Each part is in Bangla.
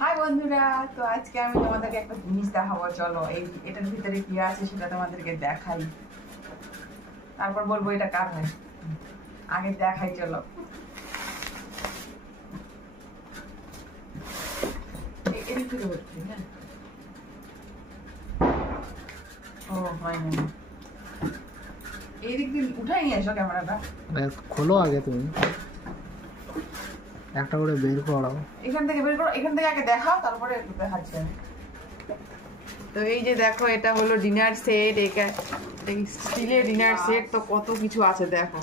হাই বন্ধুরা, তো আজকে আমি তোমাদেরকে একটা জিনিস দেখাবো। চলো এটার ভিতরে কি আছে সেটা তোমাদেরকে দেখাই, তারপর বলবো এটা কার হয়। আগে দেখাই, চলো। এদিক থেকে বলছি, হ্যাঁ। ও হয় না, এই দিক দিয়ে উঠাই নিয়ে এসো ক্যামেরাটা। খোলো আগে, তুমি একটা করে বের করো। এখান থেকে বের করো, এখান থেকে আগে দেখাও, তারপরে দেখাচ্ছি আমি। তো এই যে দেখো, এটা হলো ডিনার সেট। স্টিলের ডিনার সেট। তো কত কিছু আছে দেখো,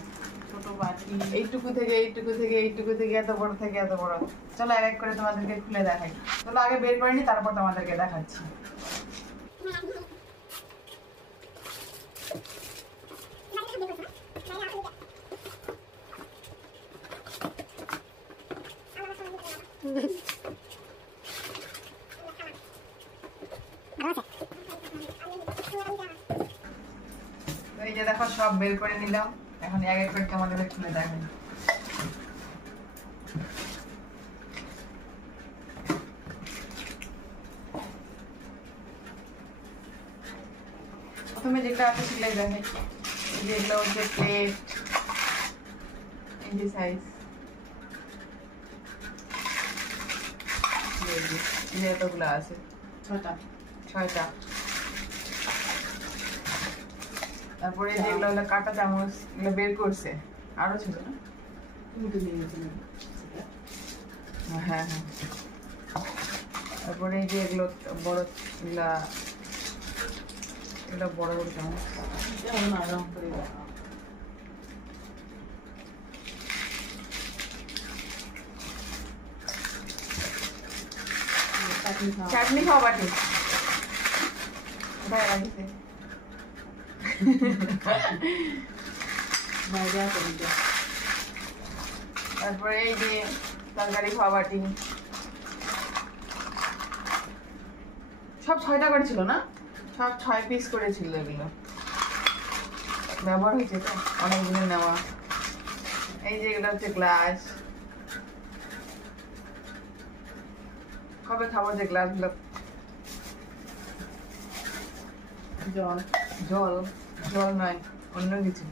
ছোট বাটি, এইটুকু থেকে এইটুকু থেকে এইটুকু থেকে এত বড় থেকে এত বড়। চলো এক এক করে তোমাদেরকে খুলে দেখাই। চলো আগে বের করে নি, তারপর তোমাদেরকে দেখাচ্ছি। এই যে দেখো, সব বের করে নিলাম। এখন এক এক করে তোমাদের খুলে দেখাই। প্রথমে যেটা আছে সেটাই দেখাই। যেগুলো হচ্ছে প্লেট, এই যে সাইজ, এই যে এতগুলো আছে, ছয়টা। তারপরে যেগুলো হলো কাঁটা চামচ, এগুলো বের করছে, আরো ছিল না? হ্যাঁ হ্যাঁ। তারপরে এই যে এগুলো বড়, এগুলা বড় বড় চামচ। চাটনি খাওয়া বাটি কোথায় লাগিয়েছে? তারপরে এই যে তরকারি খাওয়া বাটি, সব 6টা করে ছিল না? সব 6 পিস করে ছিল। এগুলো ব্যবহার হয়েছে তো অনেক দিনের নেওয়া। এই যে এগুলো হচ্ছে গ্লাস, কবে খাবো যে গ্লাসগুলো। জল জল জল নয়, অন্য কিছু।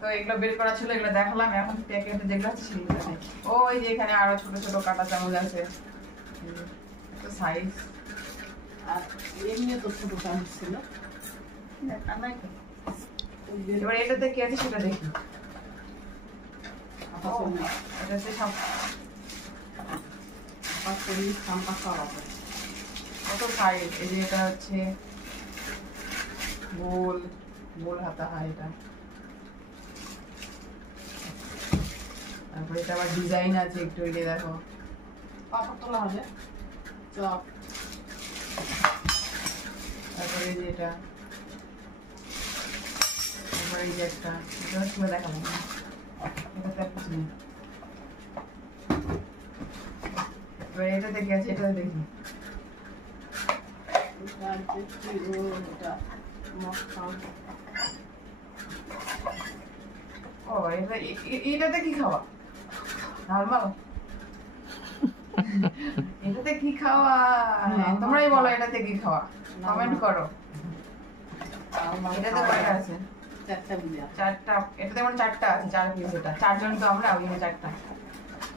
তো এগুলো বের করা ছিল, এগুলো দেখালাম। এখন প্যাকেটে যেগুলো আছে সেগুলো দেখাই। ওই যে এখানে আরো ছোট ছোট কাঁটা চামচ আছে, সাইজ। আর এমনি তো ছোট চামচ ছিল। এবার এটাতে কি আছে সেটা দেখি। এটা হচ্ছে কত সাইজ। এই যে এটা হচ্ছে গোল গোল হাতা হয় এটা। তারপরে এটা আবার ডিজাইন আছে একটু, এই যে দেখো পাথর তোলা হবে চপ। তারপরে এই যে এটা, তারপরে এই যে একটা, এটা খুলে দেখাবো, এটা তো কিছু নেই। এবার এটা দেখে আছে, এটা দেখি। ও এটাতে কি খাওয়া? নরমাল। এটাতে কি খাওয়া তোমরাই বলো, এটাতে কি খাওয়া কমেন্ট করো। এটাতে কয়টা আছে? 4টা। এটাতে আমার 4টা আছে, 4 পিস। এটা 4 জন তো আমরা, ওই 4টা।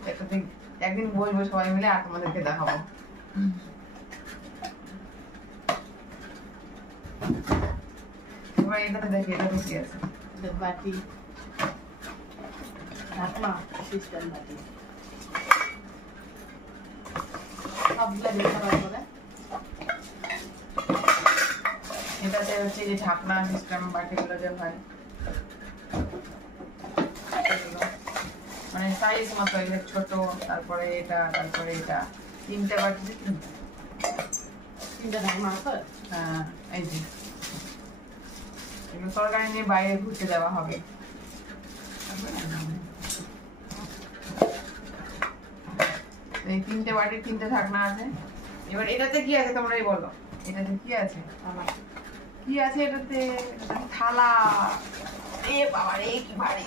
এটাতে একদিন বসবো সবাই মিলে আর তোমাদেরকে দেখাবো। এবার এটাতে দেখি, এটাতে কি আছে। বাটি, ঢাকনা, সিস্টেম বাটি, সবগুলো দেখতে পারে। এটাতে হচ্ছে যে ঢাকনা সিস্টেম বাটিগুলো যে হয়, মানে সাইজ মতো, এগুলো ছোট। তারপরে এটা, তারপরে এটা, 3টে বাটিতে 3টে ঢাকনা আছে। হ্যাঁ, এই যে এগুলো তরকারি নিয়ে বাইরে ঘুরতে দেওয়া হবে। এই 3টে বাটির 3টে ঢাকনা আছে। এবার এটাতে কি আছে তোমরাই বলো, এটাতে কি আছে? কি আছে এটাতে? থালা। এ বাবা রে, কি ভারী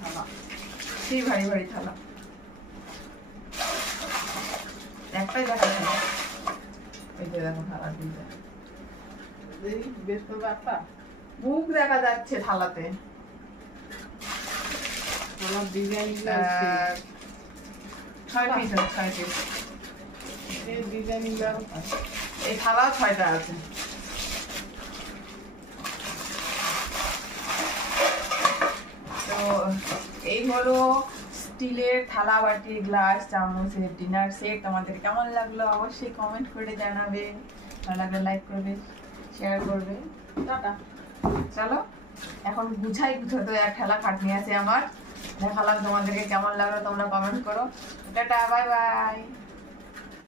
থালা। সেই ভারী ভারী থালা, একটাই দেখা থালা। এই যে দেখো থালা তিনটা, বেশ করবো একটা মুখ দেখা যাচ্ছে থালাতে। আমার ডিজাইন 6 পিস আছে, 6 পিস। এই ডিজাইন এই থালা 6টা আছে। তো এই হলো স্টিলের থালা বাটি গ্লাস চামচের ডিনার সেট। তোমাদের কেমন লাগলো অবশ্যই কমেন্ট করে জানাবে, ভালো লাগলে লাইক করবে, শেয়ার করবে। টাটা। চলো এখন গুছাই, গুছাতে এক ঠেলা খাটনি আছে আমার। দেখালাম তোমাদেরকে, কেমন লাগলো তোমরা কমেন্ট করো। Tata, bye bye.